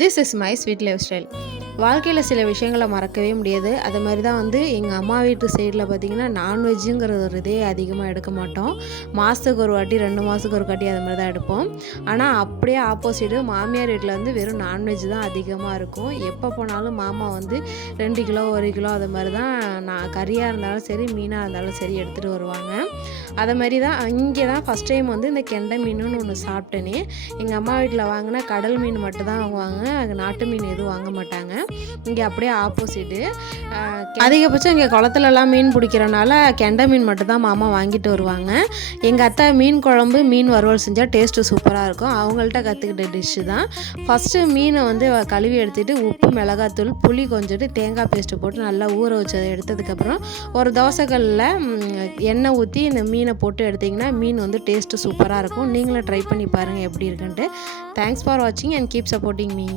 This is my sweet life style. வாழ்க்கையில் சில விஷயங்களை மறக்கவே முடியாது. அது மாதிரி தான் எங்கள் அம்மா வீட்டு சைடில் பார்த்திங்கன்னா நான்வெஜ்ஜுங்கிற ஒரு இதே அதிகமாக எடுக்க மாட்டோம். மாதத்துக்கு ஒரு வாட்டி 2 மாதத்துக்கு ஒரு வாட்டி அது மாதிரி தான் எடுப்போம். ஆனால் அப்படியே ஆப்போசிட்டு மாமியார் வீட்டில் வெறும் நான்வெஜ் தான் அதிகமாக இருக்கும். எப்போ போனாலும் மாமா 2 கிலோ 1 கிலோ அது மாதிரி தான் நான் கறியாக இருந்தாலும் சரி மீனாக இருந்தாலும் சரி எடுத்துகிட்டு வருவாங்க. அதை மாதிரி தான் இங்கே தான் ஃபஸ்ட் டைம் இந்த கெண்டை மீனுன்னு ஒன்று சாப்பிட்டேனே. எங்கள் அம்மா வீட்டில் வாங்கினா கடல் மீன் மட்டும் தான் வாங்குவாங்க. நாட்டு மீன் எதுவும் வாங்க மாட்டாங்க. இங்கே அப்படியே ஆப்போசிட்டு. அதிகபட்சம் இங்கே குளத்துலலாம் மீன் பிடிக்கிறனால கெண்டை மீன் மட்டும் தான் மாமா வாங்கிட்டு வருவாங்க. எங்கள் அத்தை மீன் குழம்பு மீன் வறுவல் செஞ்சால் டேஸ்ட்டு சூப்பராக இருக்கும். அவங்கள்ட்ட கற்றுக்கிட்ட டிஷ்ஷு தான். ஃபஸ்ட்டு மீனை கழுவி எடுத்துகிட்டு உப்பு மிளகாத்தூள் புளி கொஞ்சோண்டு தேங்காய் பேஸ்ட்டு போட்டு நல்லா ஊற வச்சதை எடுத்ததுக்கப்புறம் ஒரு தோசைக்கல்லில் எண்ணெய் ஊற்றி இந்த மீனை போட்டு எடுத்திங்கன்னா மீன் டேஸ்ட்டு சூப்பராக இருக்கும். நீங்களும் ட்ரை பண்ணி பாருங்கள் எப்படி இருக்குன்ட்டு. தேங்க்ஸ் ஃபார் வாட்சிங் அண்ட் கீப் சப்போர்ட்டிங் மீ.